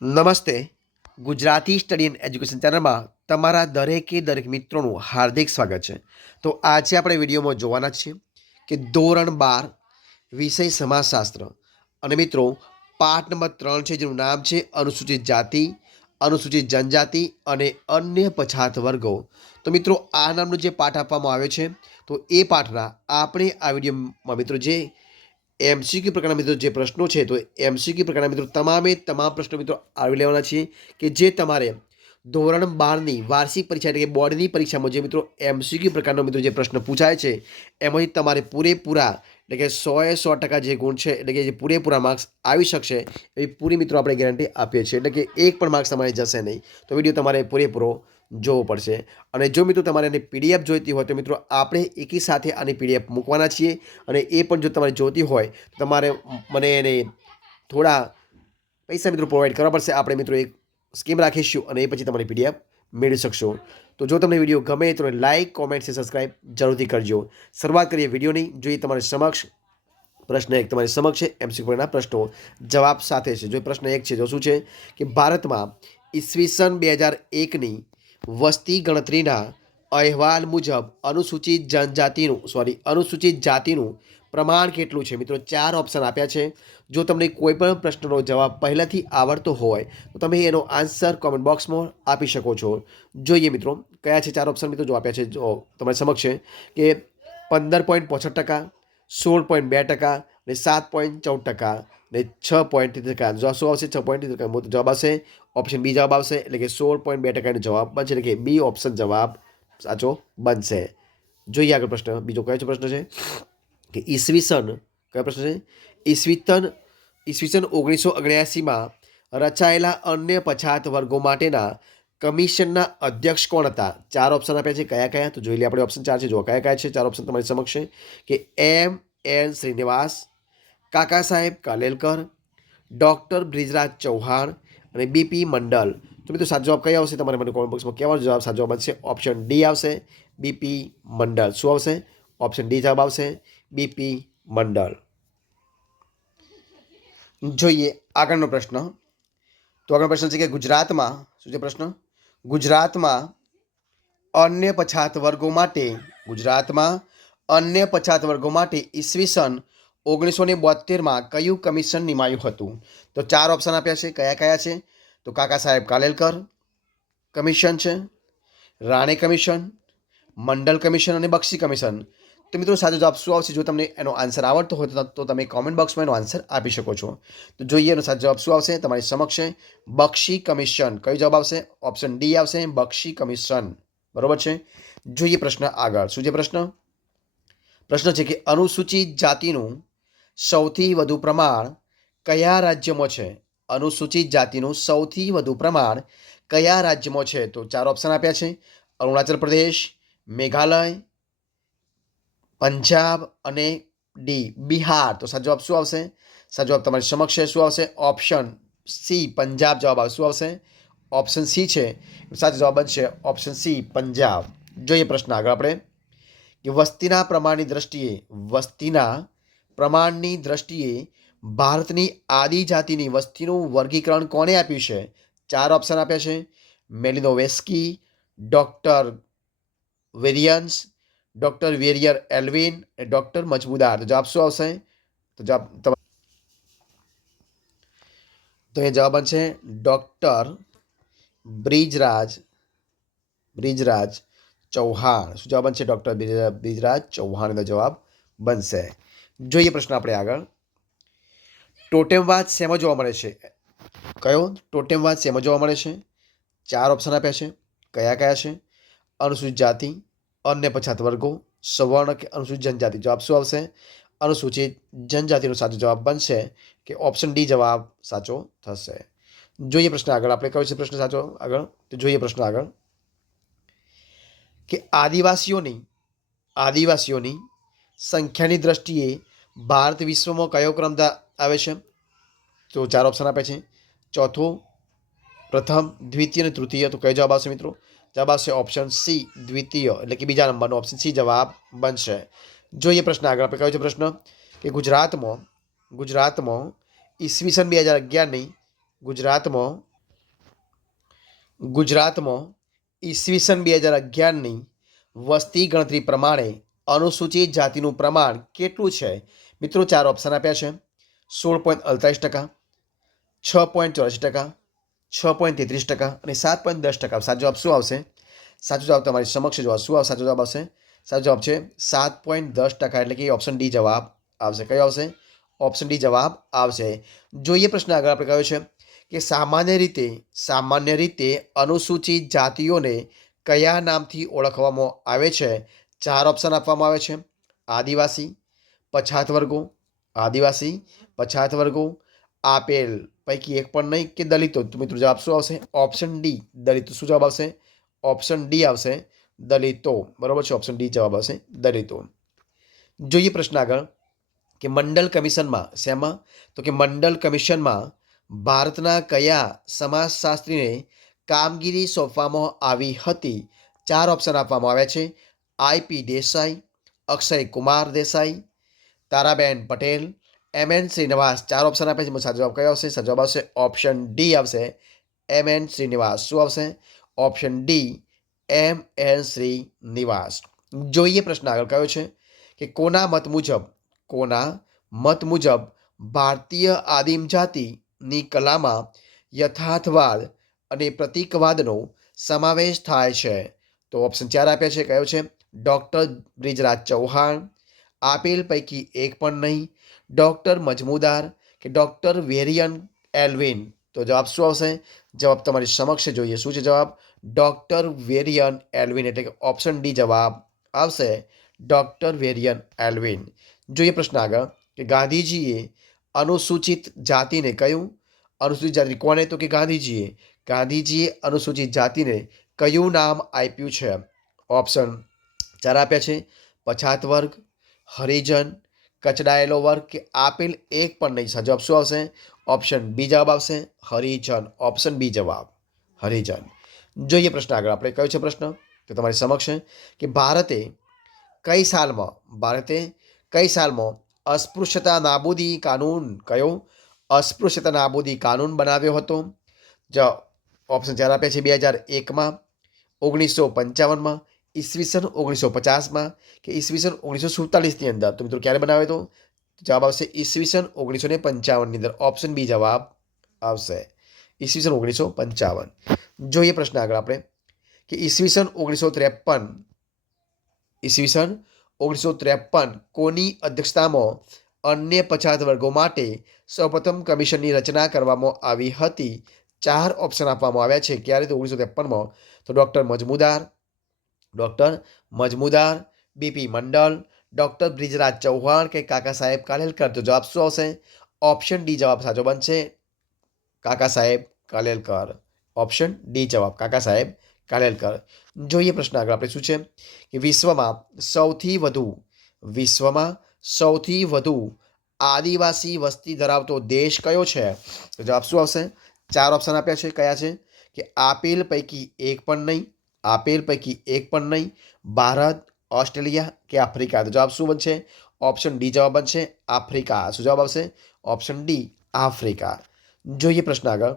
નમસ્તે. Gujarati study and education ચેનલમાં તમારા દરેકે દરેક મિત્રોનું હાર્દિક સ્વાગત છે. તો આજે આપણે વિડીયોમાં જોવાના છીએ કે ધોરણ બાર, વિષય સમાજશાસ્ત્ર. અને મિત્રો, પાઠ નંબર ત્રણ છે, જેનું નામ છે અનુસૂચિત જાતિ, અનુસૂચિત જનજાતિ અને અન્ય પછાત વર્ગો. તો મિત્રો, આ નામનો જે પાઠ આપવામાં આવ્યો છે, તો એ પાઠના આપણે આ વિડીયોમાં મિત્રો જે એમસીક્યુ પ્રકારના મિત્રો જે પ્રશ્નો છે, તો એમસીક્યુ પ્રકારના મિત્રો તમામે તમામ પ્રશ્નો મિત્રો આવી લેવાના છે કે જે તમારે ધોરણ બારની વાર્ષિક પરીક્ષા એટલે કે બોર્ડની પરીક્ષામાં જે મિત્રો એમસીક્યુ પ્રકારનો મિત્રો જે પ્રશ્ન પૂછાય છે, એમાંથી તમારે પૂરેપૂરા એટલે કે સોએ સો ટકા જે ગુણ છે, એટલે કે જે પૂરેપૂરા માર્ક્સ આવી શકશે એવી પૂરી મિત્રો આપણે ગેરંટી આપીએ છીએ. એટલે કે એક પણ માર્ક્સ તમારે જશે નહીં. તો વીડિયો તમારે પૂરેપૂરો જોવો પડશે. અને જો મિત્રો તમારે એની પીડીએફ જોઈતી હોય તો મિત્રો આપણે એકી સાથે આની પીડીએફ મૂકવાના છીએ. અને એ પણ જો તમારે જોતી હોય તો તમારે મને એને થોડા પૈસા મિત્રો પ્રોવાઈડ કરવા પડશે. આપણે મિત્રો એક સ્કીમ રાખીશું અને એ પછી તમારી પીડીએફ મેળવી શકશો. તો જો તમને વીડિયો ગમે તો લાઇક કોમેન્ટ છે સબસ્ક્રાઈબ જરૂરથી કરજો. શરૂઆત કરીએ વિડીયોની. જોઈએ તમારી સમક્ષ પ્રશ્ન એક. તમારી સમક્ષ છે એમસીક્યુના પ્રશ્નો. જવાબ સાથે છે. જો પ્રશ્ન એક છે જો શું છે? કે ભારતમાં ઈસવીસન બે હજાર એકની વસ્તી ગણતરીના અહેવાલ મુજબ અનુસૂચિત જનજાતિનું સોરી અનુસૂચિત જાતિનું પ્રમાણ કેટલું છે? મિત્રો, ચાર ઓપ્શન આપ્યા છે. જો તમને કોઈ પણ પ્રશ્નનો જવાબ પહેલાંથી આવડતો હોય, તો તમે એનો આન્સર કોમેન્ટ બોક્સમાં આપી શકો છો. જોઈએ મિત્રો, કયા છે ચાર ઓપ્શન મિત્રો? જો આપ્યા છે, જો તમારી સમક્ષ છે કે પંદર પોઈન્ટ ટકા, સોળ પોઈન્ટ બે ટકા અને સાત પોઈન્ટ ચૌદ ટકા. ને છ પોઈન્ટ તેત્રીસ ટકા જો શું આવશે છ પોઈન્ટ તેત્રીસ ટકા જવાબ આવશે ઓપ્શન બી જવાબ આવશે એટલે કે સોળ પોઈન્ટ બે ટકાનો જવાબ બનશે એટલે કે બી ઓપ્શન જવાબ સાચો બનશે જોઈએ આગળ પ્રશ્ન બીજો કયો પ્રશ્ન છે કે ઈસવીસન કયો પ્રશ્ન છે ઈસવીસન ઈસવીસન ઓગણીસો ઓગણ્યાસીમાં રચાયેલા અન્ય પછાત વર્ગો માટેના કમિશનના અધ્યક્ષ કોણ હતા ચાર ઓપ્શન આપ્યા છે કયા કયા તો જોઈ લઈએ આપણે ઓપ્શન ચાર છે જો કયા કયા છે ચાર ઓપ્શન તમારી સમક્ષ છે, કે એમ એન શ્રીનિવાસ કાકા સાહેબ કાલેલકર, ડૉક્ટર બ્રિજરાજ ચૌહાણ અને બીપી મંડલ. તો મિત્રો સાચો જવાબ કયો આવશે તમારે મને કોમેન્ટ બોક્સમાં કહેવાનો? જવાબ સાચો જવાબ બનશે ઓપ્શન ડી આવશે, બીપી મંડળ શું આવશે? ઓપ્શન ડી જવાબ આવશે, બીપી મંડળ જોઈએ, આગળનો પ્રશ્ન. તો આગળનો પ્રશ્ન છે કે ગુજરાતમાં, શું છે પ્રશ્ન? ગુજરાતમાં અન્ય પછાત વર્ગો માટે, ગુજરાતમાં અન્ય પછાત વર્ગો માટે ઈસવીસન ઓગણીસો ને બોતેરમાં કયું કમિશન નિમાયું હતું? તો ચાર ઓપ્શન આપ્યા છે. કયા કયા છે? તો કાકા સાહેબ કાલેલકર કમિશન છે, રાણે કમિશન, મંડલ કમિશન અને બક્ષી કમિશન. તો મિત્રો સાચો જવાબ શું આવશે? જો તમને એનો આન્સર આવડતો હોય તો- તમે કોમેન્ટ બોક્સમાં એનો આન્સર આપી શકો છો. તો જોઈએ એનો સાચો જવાબ શું આવશે? તમારી સમક્ષ બક્ષી કમિશન. કયો જવાબ આવશે? ઓપ્શન ડી આવશે. બક્ષી કમિશન. બરોબર છે? જોઈએ પ્રશ્ન આગળ. શું છે પ્રશ્ન? પ્રશ્ન છે કે અનુસૂચિત જાતિનું સૌથી વધુ પ્રમાણ કયા રાજ્યમાં છે? અનુસૂચિત જાતિનું સૌથી વધુ પ્રમાણ કયા રાજ્યમાં છે? તો ચાર ઓપ્શન આપ્યા છે. અરુણાચલ પ્રદેશ, મેઘાલય, પંજાબ અને ડી બિહાર. તો સાચો જવાબ શું આવશે? સાચો જવાબ તમારી સમક્ષ છે. શું આવશે? ઓપ્શન સી પંજાબ જવાબ શું આવશે? ઓપ્શન સી છે. સાચો જવાબ બનશે ઓપ્શન સી પંજાબ. જોઈએ પ્રશ્ન આગળ આપણે. કે વસ્તીના પ્રમાણની દ્રષ્ટિએ વસ્તીના પ્રમાણની દ્રષ્ટિએ ભારતની આદિજાતિની વસ્તીનું વર્ગીકરણ કોણે આપ્યું છે? ચાર ઓપ્શન આપ્યા છે. Malinowski, doctor variance, doctor Verrier Elwin doctor Majumdar જવાબ શું આવશે? તો જવાબ તો એ જવાબ બનશે ડૉક્ટર બ્રિજરાજ બ્રિજરાજ ચૌહાણ. શું જવાબ બનશે? ડૉક્ટર બ્રિજરાજ ચૌહાણનો જવાબ બનશે. જોઈએ પ્રશ્ન આપણે આગળ. ટોટેમવાદ શેમાં જોવા મળે છે? કયો? ટોટેમવાદ શેમાં જોવા મળે છે? ચાર ઓપ્શન આપ્યા છે. કયા કયા છે? અનુસૂચિત જાતિ, અન્ય પછાત વર્ગો, સવર્ણ કે અનુસૂચિત જનજાતિ. જવાબ શું આવશે? અનુસૂચિત જનજાતિનો સાચો જવાબ બનશે કે ઓપ્શન ડી જવાબ સાચો થશે. જોઈએ પ્રશ્ન આગળ. આપણે કયો છે પ્રશ્ન સાચો આગળ? તો જોઈએ પ્રશ્ન આગળ. કે આદિવાસીઓની આદિવાસીઓની સંખ્યાની દ્રષ્ટિએ ભારત વિશ્વમાં કયો ક્રમ આવે છે? તો ચાર ઓપ્શન આપે છે. ચોથો, પ્રથમ, દ્વિતીય અને તૃતીય. તો કયો જવાબ આવશે મિત્રો? જવાબ આવશે ઓપ્શન સી દ્વિતીય. એટલે કે બીજા નંબરનો ઓપ્શન સી જવાબ બનશે. જોઈએ પ્રશ્ન આગળ. આપણે કયો છે પ્રશ્ન કે ગુજરાતમાં ગુજરાતમાં ઈસવીસન બે હજાર અગિયારની ગુજરાતમાં ગુજરાતમાં ઈસવીસન બે હજાર અગિયારની વસ્તી ગણતરી પ્રમાણે અનુસૂચિત જાતિનું પ્રમાણ કેટલું છે? મિત્રો, ચાર ઓપ્શન આપ્યા છે. સોળ પોઈન્ટ અડતાલીસ ટકા, છ પોઈન્ટ ચોરાસી ટકા, છ પોઈન્ટ તેત્રીસ ટકા અને સાત પોઈન્ટ દસ ટકા. સાચો જવાબ શું આવશે? સાચો જવાબ તમારી સમક્ષ જોવા શું આવશે? સાચો જવાબ આવશે? સાચો જવાબ છે સાત પોઈન્ટ દસ ટકા એટલે કે ઓપ્શન ડી જવાબ આવશે. કયો આવશે? ઓપ્શન ડી જવાબ આવશે. જોઈએ પ્રશ્ન આગળ આપણે કહ્યો છે કે સામાન્ય રીતે સામાન્ય રીતે અનુસૂચિત જાતિઓને કયા નામથી ઓળખવામાં આવે છે? ચાર ઓપ્શન આપવામાં આવે છે. આદિવાસી પછાત વર્ગો, આદિવાસી, પછાત વર્ગો, આપેલ. પૈકી એક પણ નહીં કે દલિતો. તો મિત્રો જવાબ શું આવશે? ઓપ્શન ડી, દલિતો. શું જવાબ આવશે? ઓપ્શન ડી આવશે દલિતો. બરાબર છે? ઓપ્શન ડી જવાબ આવશે દલિતો. જોઈએ પ્રશ્ન આગળ કે મંડળ કમિશનમાં શેમાં? તો કે મંડળ કમિશનમાં ભારતના કયા સમાજશાસ્ત્રીને કામગીરી સોંપવામાં આવી હતી? ચાર ઓપ્શન આપવામાં આવ્યા છે. IP Desai, Akshay Kumar Desai Taraben Patel M N Srinivas. ચાર ઓપ્શન આપે છે. સાચો જવાબ કયો આવશે? સાચો જવાબ આવશે ઓપ્શન ડી આવશે. M N Srinivas. શું આવશે? Option D M N Srinivas. જોઈએ પ્રશ્ન આગળ કયો છે કે કોના મત મુજબ, કોના મત મુજબ ભારતીય આદિમ જાતિની કલામાં યથાર્થવાદ અને પ્રતિકવાદનો સમાવેશ થાય છે? તો ઓપ્શન ચાર આપ્યા છે. કયો છે? ડૉક્ટર બ્રિજરાજ ચૌહાણ આપેલ પૈકી એક પણ નહીં. ડૉક્ટર મજમુદાર કે ડૉક્ટર વેરિયન એલ્વિન? તો જવાબ શું આવશે? જવાબ તમારી સમક્ષ જોઈએ. શું છે જવાબ? ડૉક્ટર વેરિયન એલ્વિન એટલે કે ઓપ્શન ડી જવાબ આવશે ડૉક્ટર વેરિયન એલ્વિન. જોઈએ પ્રશ્ન આગળ કે ગાંધીજીએ અનુસૂચિત જાતિને કયું? અનુસૂચિત જાતિ કોને? તો કે ગાંધીજીએ. ગાંધીજીએ અનુસૂચિત જાતિને કયું નામ આપ્યું છે? ઓપ્શન ચાર આપ્યા છે. પછાત વર્ગ હરિજન, કચડાયેલો વર્ગ કે આપેલ એક પણ નહીં. જવાબ શું આવશે? ઓપ્શન બી જવાબ આવશે. હરિજન. ઓપ્શન બી જવાબ. હરિજન. જોઈએ પ્રશ્ન આગળ. આપણે કયો છે પ્રશ્ન? તો તમારી સમક્ષ કે ભારતે કઈ સાલમાં, ભારતે કઈ સાલમાં અસ્પૃશ્યતા નાબૂદી કાનૂન કયો? અસ્પૃશ્યતા નાબૂદી કાનૂન બનાવ્યો હતો? જ ઓપ્શન ચાર આપ્યા છે. બે હજાર એકમાં, ઓગણીસો પંચાવનમાં ઈસવીસન ઓગણીસો પચાસમાં કે ઈસવીસન ઓગણીસો સુડતાલીસની અંદર? તો મિત્રો ક્યારે બનાવ્યો હતો જવાબ આવશે ઈસવીસન ઓગણીસો ને પંચાવનની અંદર. ઓપ્શન બી જવાબ આવશે. ઈસવીસન ઓગણીસો પંચાવન જોઈએ પ્રશ્ન આગળ આપણે. કે ઈસવીસન ઓગણીસો ત્રેપન ઈસવીસન ઓગણીસો ત્રેપન કોની અધ્યક્ષતામાં અન્ય પછાત વર્ગો માટે સૌપ્રથમ કમિશનની રચના કરવામાં આવી હતી? ચાર ઓપ્શન આપવામાં આવ્યા છે. ક્યારે? તો ઓગણીસો ત્રેપનમાં તો doctor Majmudar doctor Majmudar, BP Mandal, doctor Brijraj Chauhan કે કાકા સાહેબ કાલેલકર તો જવાબ શું આવશે? ઓપ્શન ડી જવાબ સાચો બનશે. કાકા સાહેબ કાલેલકર. ઓપ્શન ડી જવાબ કાકા સાહેબ કાલેલકર. જોઈએ પ્રશ્ન આગળ આપણે શું છે? કે વિશ્વમાં સૌથી વધુ, વિશ્વમાં સૌથી વધુ આદિવાસી વસ્તી ધરાવતો દેશ કયો છે? જવાબ શું આવશે? ચાર ઓપ્શન આપ્યા છે. કયા છે? કે આપેલ પૈકી એક પણ નહીં. આપેલ પૈકી એક પણ નહીં, ભારત, ઓસ્ટ્રેલિયા કે આફ્રિકા? તો જવાબ શું બનશે? ઓપ્શન ડી જવાબ બનશે, આફ્રિકા. શું જવાબ આવશે? Option D, Africa. જોઈએ પ્રશ્ન આગળ,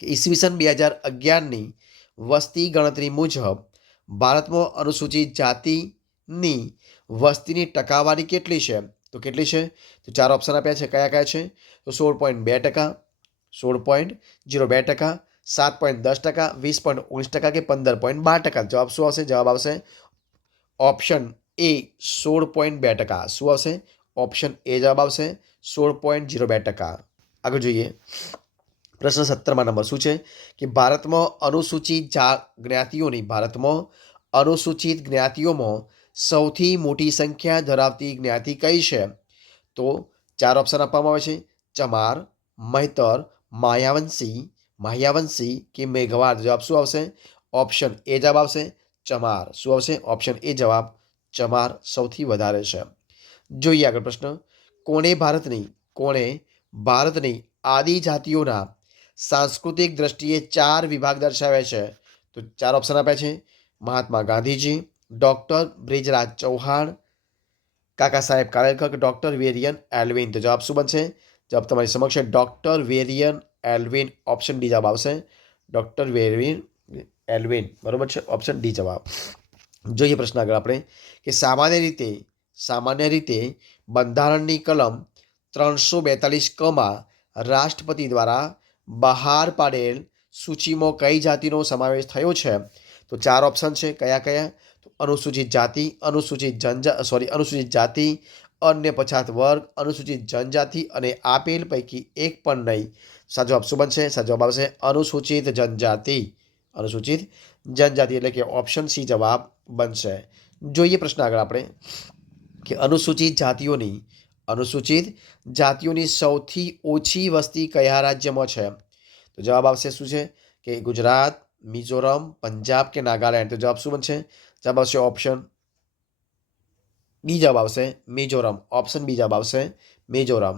કે ઈસવીસન બે હજાર અગિયારની વસ્તી ગણતરી મુજબ ભારતમાં અનુસૂચિત જાતિની વસ્તીની ટકાવારી કેટલી છે? તો કેટલી છે? તો ચાર ઓપ્શન આપ્યા છે. કયા કયા છે? તો સોળ પોઈન્ટ બે ટકા, સોળ પોઈન્ટ જીરો બે ટકા સાત પોઈન્ટ દસ ટકા, વીસ પોઈન્ટ ઓગણીસ ટકા કે પંદર પોઈન્ટ બાર ટકા? જવાબ શું આવશે? જવાબ આવશે ઓપ્શન એ સોળ પોઈન્ટ બે ટકા. શું આવશે? ઓપ્શન એ જવાબ આવશે સોળ પોઈન્ટ જીરો બે ટકા. આગળ જોઈએ. પ્રશ્ન સત્તરમાં નંબર શું છે? કે ભારતમાં અનુસૂચિત જ્ઞાતિઓની, ભારતમાં અનુસૂચિત જ્ઞાતિઓમાં સૌથી મોટી સંખ્યા ધરાવતી જ્ઞાતિ કઈ છે? તો ચાર ઓપ્શન આપવામાં આવે છે. ચમાર મૈતર માયાવંશી માહ્યાવંશી કે મેઘવાદ જવાબ શું આવશે ઓપ્શન એ જવાબ આવશે ચમાર શું આવશે ઓપ્શન એ જવાબ ચમાર સૌથી વધારે છે જોઈએ આગળ પ્રશ્ન કોણે ભારતની કોણે ભારતની આદિજાતિઓના સાંસ્કૃતિક દ્રષ્ટિએ ચાર વિભાગ દર્શાવ્યા છે તો ચાર ઓપ્શન આપ્યા છે મહાત્મા ગાંધીજી ડૉક્ટર બ્રિજરાજ ચૌહાણ કાકા સાહેબ કાલેલકર કે ડૉક્ટર વેરિયન એલ્વિન તો જવાબ શું બનશે જવાબ તમારી સમક્ષ છે doctor Verrier Elwin, option D જવાબ આવશે. ડૉક્ટર વેરવિન, એલ્વિન, બરાબર છે? ઓપ્શન ડી જવાબ. જોઈએ પ્રશ્ન આગળ આપણે કે સામાન્ય રીતે સામાન્ય રીતે બંધારણની કલમ ત્રણસો બેતાલીસ કમાં રાષ્ટ્રપતિ દ્વારા બહાર પાડેલ સૂચિમાં કઈ જાતિનો સમાવેશ થયો છે? તો ચાર ઓપ્શન છે. કયા કયા? અનુસૂચિત જાતિ, અનુસૂચિત જનજા, સોરી, અનુસૂચિત જાતિ, અન્ય પછાત વર્ગ, અનુસૂચિત જનજાતિ અને આપેલ પૈકી એક પણ નહીં. સાચો જવાબ શું બનશે સાચો જવાબ આવશે અનુસૂચિત જનજાતિ અનુસૂચિત જનજાતિ એટલે કે ઓપ્શન સી જવાબ બનશે જોઈએ પ્રશ્ન આગળ આપણે કે અનુસૂચિત જાતિઓની અનુસૂચિત જાતિઓની સૌથી ઓછી વસ્તી કયા રાજ્યમાં છે તો જવાબ આવશે શું છે કે ગુજરાત મિઝોરમ પંજાબ કે નાગાલેન્ડ તો જવાબ શું બનશે જવાબ આવશે ઓપ્શન બી જવાબ આવશે મિઝોરમ ઓપ્શન બી જવાબ આવશે મિઝોરમ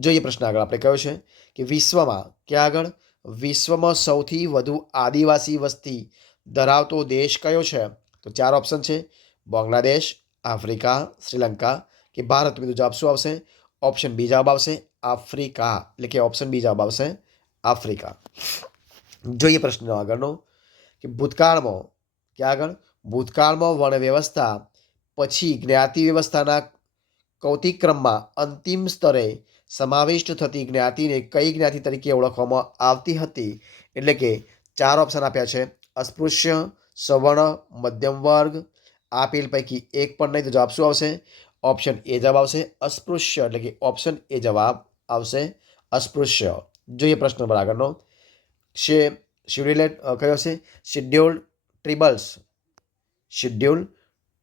જોઈએ પ્રશ્ન આગળ આપણે કયો છે કે વિશ્વમાં ક્યાં આગળ? વિશ્વમાં સૌથી વધુ આદિવાસી વસ્તી ધરાવતો દેશ કયો છે? તો ચાર ઓપ્શન છે. બાંગ્લાદેશ, આફ્રિકા, શ્રીલંકા કે ભારત. બીજો જવાબ શું આવશે? ઓપ્શન બી જવાબ આવશે આફ્રિકા. એટલે કે ઓપ્શન બી જવાબ આવશે આફ્રિકા. જોઈએ પ્રશ્ન આગળનો કે ભૂતકાળમાં ક્યાં આગળ? ભૂતકાળમાં વર્ણ વ્યવસ્થા પછી જ્ઞાતિ વ્યવસ્થાના કૌતિક ક્રમમાં અંતિમ સ્તરે સમાવિષ્ટ થતી જ્ઞાતિને કઈ જ્ઞાતિ તરીકે ઓળખવામાં આવતી હતી? એટલે કે ચાર ઓપ્શન આપ્યા છે. અસ્પૃશ્ય, સવર્ણ, મધ્યમ વર્ગ. આપેલ પૈકી એક પણ નહીં તો જવાબ શું આવશે? ઓપ્શન એ જવાબ આવશે. અસ્પૃશ્ય એટલે કે ઓપ્શન એ જવાબ આવશે. અસ્પૃશ્ય. જોઈએ પ્રશ્ન પર આગળનો. છે શિડ્યુલેટ કયો છે? શિડ્યુલ ટ્રિબલ્સ શિડ્યુલ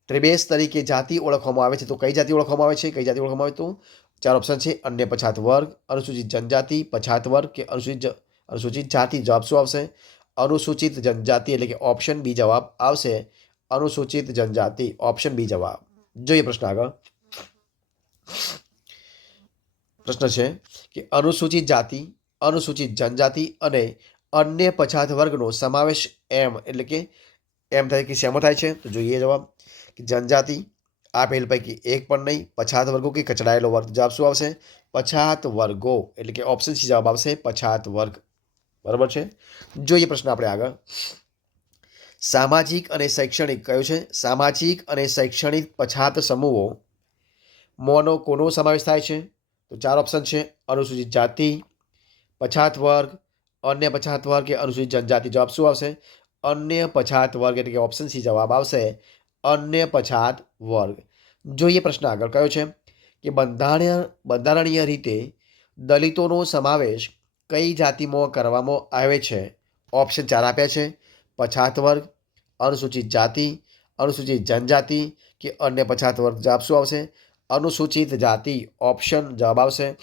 ટ્રિબેસ તરીકે જાતિ ઓળખવામાં આવે છે. તો કઈ જાતિ ઓળખવામાં આવે છે? કઈ જાતિ ઓળખવામાં આવે તો? ચાર ઓપ્શન છે. અન્ય પછાત વર્ગ, અનુસૂચિત જનજાતિ, પછાત વર્ગ કે અનુસૂચિત અનુસૂચિત જાતિ. જવાબ શું આવશે? અનુસૂચિત જનજાતિ એટલે કે ઓપ્શન બી જવાબ આવશે. અનુસૂચિત જનજાતિ. ઓપ્શન બી જવાબ. જોઈએ પ્રશ્ન આગળ. પ્રશ્ન છે કે અનુસૂચિત જાતિ, અનુસૂચિત જનજાતિ અને અન્ય પછાત વર્ગનો સમાવેશ એમ એટલે કે એમ થાય કે શેમાં થાય છે? તો જોઈએ જવાબ. જનજાતિ આપેલ પૈકી એક પણ નહીં, પછાત વર્ગો કે કચડાયેલો વર્ગ. જવાબ શું આવશે? પછાત વર્ગો, એટલે કે ઓપ્શન સી જવાબ આવશે પછાત વર્ગ. બરાબર છે? જોઈએ પ્રશ્ન આપણે આગળ. સામાજિક અને શૈક્ષણિક કયું છે? સામાજિક અને શૈક્ષણિક પછાત સમૂહો મોનો કોનો સમાવેશ થાય છે? તો ચાર ઓપ્શન છે. અનુસૂચિત જાતિ, પછાત વર્ગ, અન્ય પછાત વર્ગ કે અનુસૂચિત જનજાતિ. જવાબ શું આવશે? અન્ય પછાત વર્ગ એટલે કે ઓપ્શન સી જવાબ આવશે. અન્ય પછાત વર્ગ. જોઈએ પ્રશ્ન આગળ. કયો છે? કે બંધારણીય બંધારણીય રીતે દલિતોનો સમાવેશ કઈ જાતિમાં કરવામાં આવે છે? ઓપ્શન ચાર આપ્યા છે. પછાત વર્ગ, અનુસૂચિત જાતિ, અનુસૂચિત જનજાતિ કે અન્ય પછાત વર્ગ. જવાબ શું આવશે? અનુસૂચિત જાતિ ઓપ્શન જવાબ આવશે.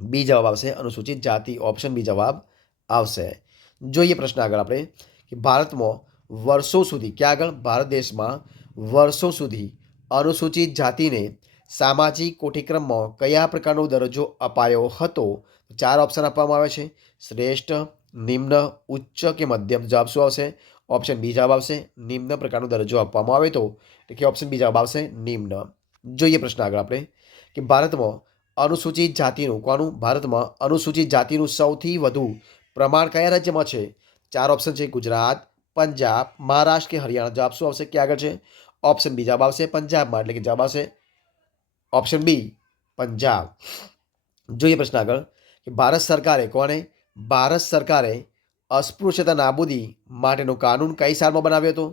બી જવાબ આવશે. અનુસૂચિત જાતિ ઓપ્શન બી જવાબ આવશે. જોઈએ પ્રશ્ન આગળ આપણે. કે ભારતમાં વર્ષો સુધી ક્યાં આગળ ભારત દેશમાં વર્ષો સુધી અનુસૂચિત જાતિને સામાજિક કોઠીક્રમમાં કયા પ્રકારનો દરજ્જો અપાયો હતો? ચાર ઓપ્શન આપવામાં આવે છે. શ્રેષ્ઠ, નિમ્ન, ઉચ્ચ કે મધ્યમ? જવાબ શું આવશે? ઓપ્શન બી જવાબ આવશે. નિમ્ન પ્રકારનો દરજ્જો આપવામાં આવે તો કે ઓપ્શન બી જવાબ આવશે નિમ્ન. જોઈએ પ્રશ્ન આગળ આપણે, કે ભારતમાં અનુસૂચિત જાતિનું, કોનું? ભારતમાં અનુસૂચિત જાતિનું સૌથી વધુ પ્રમાણ કયા રાજ્યમાં છે? ચાર ઓપ્શન છે. ગુજરાત પંજાબ, મહારાષ્ટ્ર કે હરિયાણા? જવાબ શું આવશે? ક્યાં આગળ છે? ઓપ્શન બી જવાબ આવશે પંજાબમાં. એટલે કે જવાબ આવશે ઓપ્શન બી પંજાબ. જોઈએ પ્રશ્ન આગળ કે ભારત સરકારે, કોણે? ભારત સરકારે અસ્પૃશ્યતા નાબૂદી માટેનો કાનૂન કઈ સાલમાં બનાવ્યો હતો?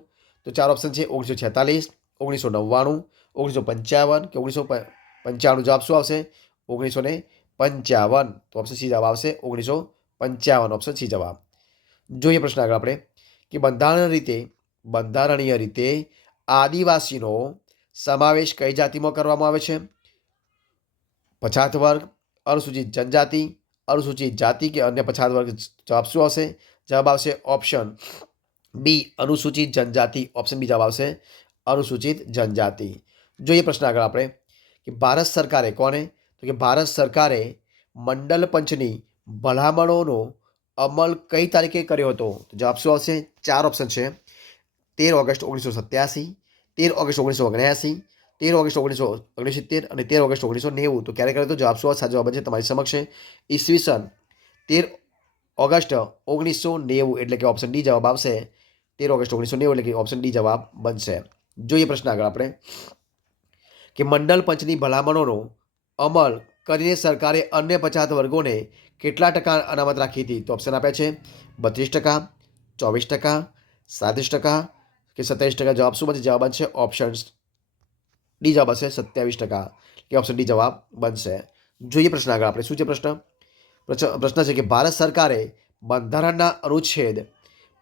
તો ચાર ઓપ્શન છે, ઓગણીસો છેતાલીસ, ઓગણીસો નવ્વાણું, ઓગણીસો પંચાવન કે ઓગણીસો પંચાણું જવાબ શું આવશે? ઓગણીસો ને પંચાવન. તો ઓપ્શન સી જવાબ આવશે ઓગણીસો પંચાવન ઓપ્શન સી જવાબ. જોઈએ પ્રશ્ન આગળ આપણે. કે બંધારણ રીતે, બંધારણીય રીતે આદિવાસીનો સમાવેશ કઈ જાતિમાં કરવામાં આવે છે? પછાત વર્ગ, અનુસૂચિત જનજાતિ, અનુસૂચિત જાતિ કે અન્ય પછાત વર્ગ જવાબ શું આવશે? જવાબ આવશે ઓપ્શન બી, અનુસૂચિત જનજાતિ. ઓપ્શન બી જવાબ આવશે અનુસૂચિત જનજાતિ. જોઈએ પ્રશ્ન આગળ આપણે, કે ભારત સરકારે કોને? તો કે ભારત સરકારે મંડલ પંચની ભલામણોનો અમલ કઈ તારીખે કર્યો હતો? તો જવાબ શું આવશે? ચાર ઓપ્શન છે. તેર ઓગસ્ટ ઓગણીસો સત્યાસી, તેર ઓગસ્ટ ઓગણીસો ઓગણ્યાસી, તેર ઓગસ્ટ ઓગણીસો ઓગણસિત્તેર અને તેર ઓગસ્ટ ઓગણીસો નેવું. તો ક્યારે કર્યો હતો? જવાબ શું સાચો જવાબ છે તમારી સમક્ષ ઈસવીસન, તેર ઓગસ્ટ ઓગણીસો નેવું એટલે કે ઓપ્શન ડી જવાબ આવશે. તેર ઓગસ્ટ ઓગણીસો નેવું એટલે કે ઓપ્શન ડી જવાબ બનશે. જોઈએ પ્રશ્ન આગળ આપણે. કે મંડળ પંચની ભલામણોનો અમલ કરીને સરકારે અન્ય પછાત વર્ગોને કેટલા ટકા અનામત રાખી હતી તો ઓપ્શન આપ્યા છે બત્રીસ ટકા, ચોવીસ ટકા સાત્રીસ ટકા કે સત્યાવીસ ટકા જવાબ શું બનશે? જવાબ બનશે ઓપ્શન ડી જવાબ હશે સત્યાવીસ ટકા. કે ઓપ્શન ડી જવાબ બનશે. જોઈએ પ્રશ્ન આગળ આપણે. શું છે પ્રશ્ન? પ્રશ્ન છે કે ભારત સરકારે બંધારણના અનુચ્છેદ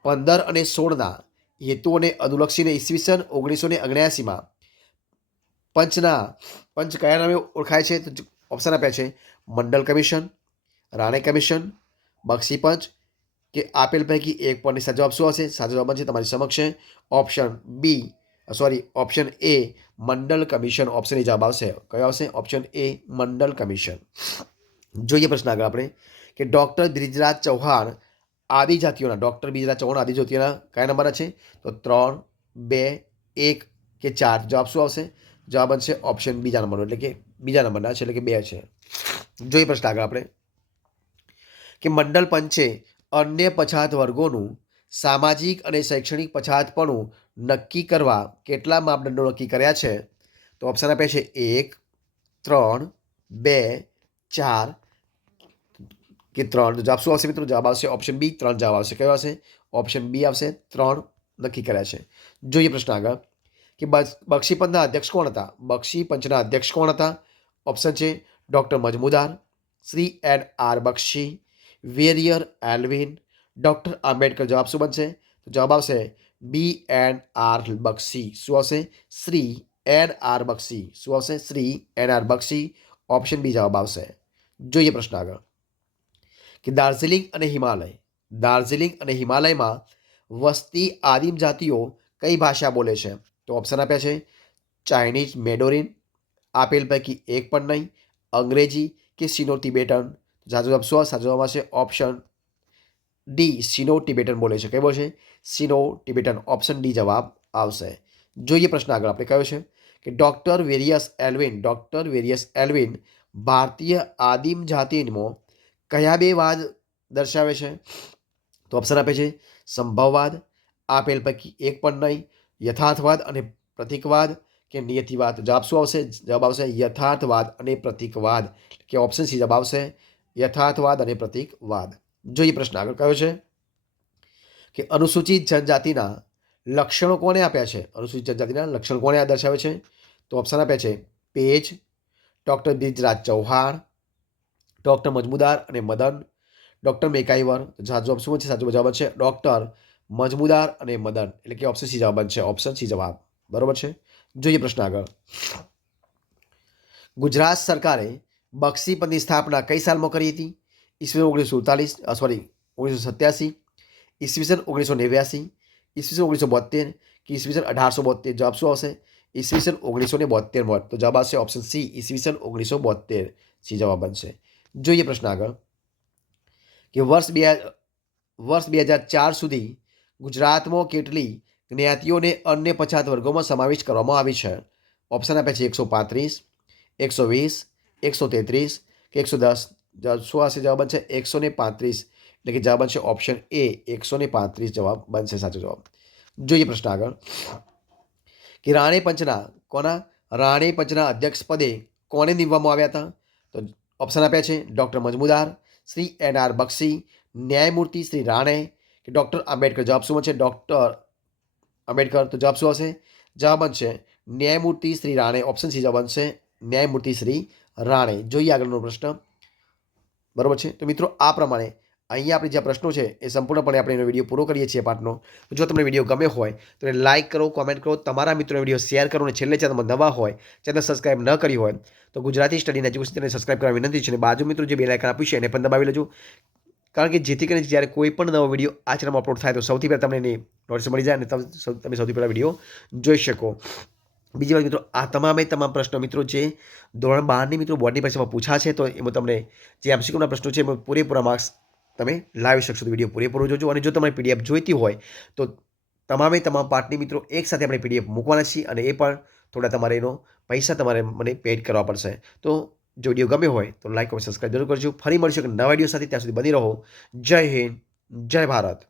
પંદર અને સોળના હેતુઓને અનુલક્ષીને ઈસવીસન ઓગણીસો ને અગણ્યાસીમાં પંચના, પંચ કયા નામે ઓળખાય છે? તો ઓપ્શન આપ્યા છે મંડળ કમિશન રાણે કમિશન, બક્ષી પંચ કે આપેલ પૈકી એક પરની સાચો જવાબ શું હશે સાચો જવાબ છે તમારી સમક્ષ છે. Option B, sorry, option A, Mandal commission. Option એ જવાબ આવશે. કયો આવશે? Option A, Mandal commission. જોઈએ પ્રશ્ન આગળ આપણે કે ડૉક્ટર બ્રિજરાજ ચૌહાણ આદિજાતિઓના ડૉક્ટર બ્રિજરાજ ચૌહાણ આદિજાતિઓના કયા નંબરના છે? તો ત્રણ, બે, એક કે ચાર. જવાબ શું આવશે? જવાબ બનશે ઓપ્શન બીજા નંબરનો, એટલે કે બીજા નંબરના છે, એટલે કે બે છે. જોઈએ પ્રશ્ન આગળ આપણે. કે મંડળ પંચે અન્ય પછાત વર્ગોનું સામાજિક અને શૈક્ષણિક પછાતપણું નક્કી કરવા કેટલા માપદંડો નક્કી કર્યા છે? તો ઓપ્શન આપ્યા છે એક, ત્રણ, બે, ચાર. કે ત્રણ જવાબ શું આવશે મિત્રો? જવાબ આવશે ઓપ્શન બી ત્રણ જવાબ આવશે. કયો આવશે? ઓપ્શન બી આવશે, ત્રણ નક્કી કર્યા છે. જોઈએ પ્રશ્ન આગળ. કે બક્ષી પંચના અધ્યક્ષ કોણ હતા? બક્ષી પંચના અધ્યક્ષ કોણ હતા? ઓપ્શન છે doctor Majumdar, Shri N R Bakshi Verrier Elwin. Doctor Ambedkar જવાબ શું બનશે? તો જવાબ આવશે બી એન આર બક્ષી. શું આવશે? Shri N R Bakshi. શું આવશે? Shri N R Bakshi. Option B જવાબ આવશે. જોઈએ પ્રશ્ન આગળ. કે દાર્જિલિંગ અને હિમાલય. દાર્જિલિંગ અને હિમાલયમાં વસતી આદિમ જાતિઓ કઈ ભાષા બોલે છે? તો ઓપ્શન આપ્યા છે ચાઇનીઝ મેડોરિન આપેલ પૈકી એક પણ નહીં. અંગ્રેજી કે સિનો તિબેટન સાચો જવાબ શું સાચો જવાબ આવશે ઓપ્શન ડી સિનો ટિબેટન બોલે છે. કેવો છે? સિનો ટિબેટન ઓપ્શન ડી જવાબ આવશે. જોઈએ પ્રશ્ન આગળ આપણે કયો છે? કે doctor Verrier Elwin doctor Verrier Elwin ભારતીય આદિમ જાતિમાં કયા બે વાદ દર્શાવે છે? તો ઓપ્શન આપે છે સંભવવાદ, આપેલ પૈકી એક પણ નહીં, યથાર્થવાદ અને પ્રતિકવાદ કે નિયતિવાદ. જવાબ શું આવશે? જવાબ આવશે યથાર્થવાદ અને પ્રતિકવાદ. કે ઓપ્શન સી જવાબ આવશે યથાર્થવાદ અને પ્રતીકવાદ. જોઈએ પ્રશ્ન આગળ કયો છે? કે અનુસૂચિત જનજાતિના લક્ષણો કોને આપ્યા છે? અનુસૂચિત જનજાતિના લક્ષણ કોને આ દર્શાવે છે? તો ઓપ્શન આપ્યા છે page, doctor Brijraj Chauhan, doctor Majumdar અને મદન, ડૉક્ટર મેકાઈવર સાચો શું છે? સાચો જવાબ છે ડૉક્ટર મજમુદાર અને મદન. એટલે કે ઓપ્શન સી જવાબ બનશે. ઓપ્શન સી જવાબ. બરોબર છે? જોઈએ પ્રશ્ન આગળ. ગુજરાત સરકારે બક્ષી પદની સ્થાપના કઈ સાલમાં કરી હતી ઈસવીસન ઓગણીસો સુડતાલીસ સોરી ઓગણીસો સત્યાસી ઈસવીસન ઓગણીસો નેવ્યાસી ઈસવીસન ઓગણીસો બોતેર કે ઈસવીસન અઢારસો બોતેર જવાબ શું આવશે ઈસવીસન ઓગણીસો ને બોતેરમાં તો જવાબ આવશે ઓપ્શન સી ઈસવીસન ઓગણીસો બોતેર સી જવાબ બનશે જોઈએ પ્રશ્ન આગળ કે વર્ષ બે વર્ષ બે હજાર ચાર સુધી ગુજરાતમાં કેટલી જ્ઞાતિઓને અન્ય પછાત વર્ગોમાં સમાવેશ કરવામાં આવી છે ઓપ્શન આપે છે એકસો પાંત્રીસ એકસો વીસ એકસો તેત્રીસ કે એકસો દસ શું હશે જવાબ બનશે એકસો ને પાંત્રીસ એટલે કે જવાબ બનશે ઓપ્શન એ એકસો ને પાંત્રીસ જવાબ બનશે સાચો જવાબ જોઈએ પ્રશ્ન આગળ કે રાણે પંચના કોના રાણે પંચના અધ્યક્ષ પદે કોને નિમવામાં આવ્યા હતા તો ઓપ્શન આપ્યા છે doctor Majumdar Shri N R Bakshi ન્યાયમૂર્તિ શ્રી રાણે કે ડૉક્ટર આંબેડકર જવાબ શું બનશે ડૉક્ટર આંબેડકર તો જવાબ શું હશે જવાબ બનશે ન્યાયમૂર્તિ શ્રી રાણે ઓપ્શન સી જવાબ બનશે ન્યાયમૂર્તિ શ્રી રાણે. જોઈએ આગળનો પ્રશ્ન. બરાબર છે? તો મિત્રો, આ પ્રમાણે અહીંયા આપણે જે પ્રશ્નો છે, એ સંપૂર્ણપણે આપણે એનો વીડિયો પૂરો કરીએ છીએ પાઠનો. જો તમને વીડિયો ગમે હોય, તો એને લાઇક કરો, કોમેન્ટ કરો, તમારા મિત્રોને વીડિયો શેર કરો અને છેલ્લે ચેનલમાં નવા હોય, ચેનલ સબસ્ક્રાઇબ ન કરી હોય, તો ગુજરાતી સ્ટડીને એજ્યુકેશન ચેનલ સબસ્ક્રાઇબ કરવા વિનંતી છે અને બાજુ મિત્રો જે બે લાઇકન આપ્યું છે, એને પણ દબાવી લેજો. કારણ કે જેથી કરીને જ્યારે કોઈ પણ નવો વીડિયો આ ચેનલમાં અપલોડ થાય, તો સૌથી પહેલાં તમને એની નોટિસ મળી જાય અને તમે તમે સૌથી પહેલાં વીડિયો જોઈ શકો. બીજી વાત મિત્રો, આ તમામે તમામ પ્રશ્નો મિત્રો જે ધોરણ બારની મિત્રો બોર્ડની પરીક્ષામાં પૂછા છે, તો એમાં તમને જે એમસીક્યુના પ્રશ્નો છે, એમાં પૂરેપૂરા માર્ક્સ તમે લાવી શકશો. તો વીડિયો પૂરેપૂરો જોજો અને જો તમારે પીડીએફ જોઈતી હોય, તો તમામે તમામ પાર્ટની મિત્રો એક સાથે આપણે પીડીએફ મૂકવાના છીએ અને એ પણ થોડા તમારે એનો પૈસા તમારે મને પેડ કરવા પડશે. તો જો વીડિયો ગમ્યો હોય, તો લાઈક અને સબસ્ક્રાઈબ જરૂર કરજો. ફરી મળશું એક નવા વીડિયો સાથે ત્યાં સુધી બની રહો. જય હિન્દ, જય ભારત.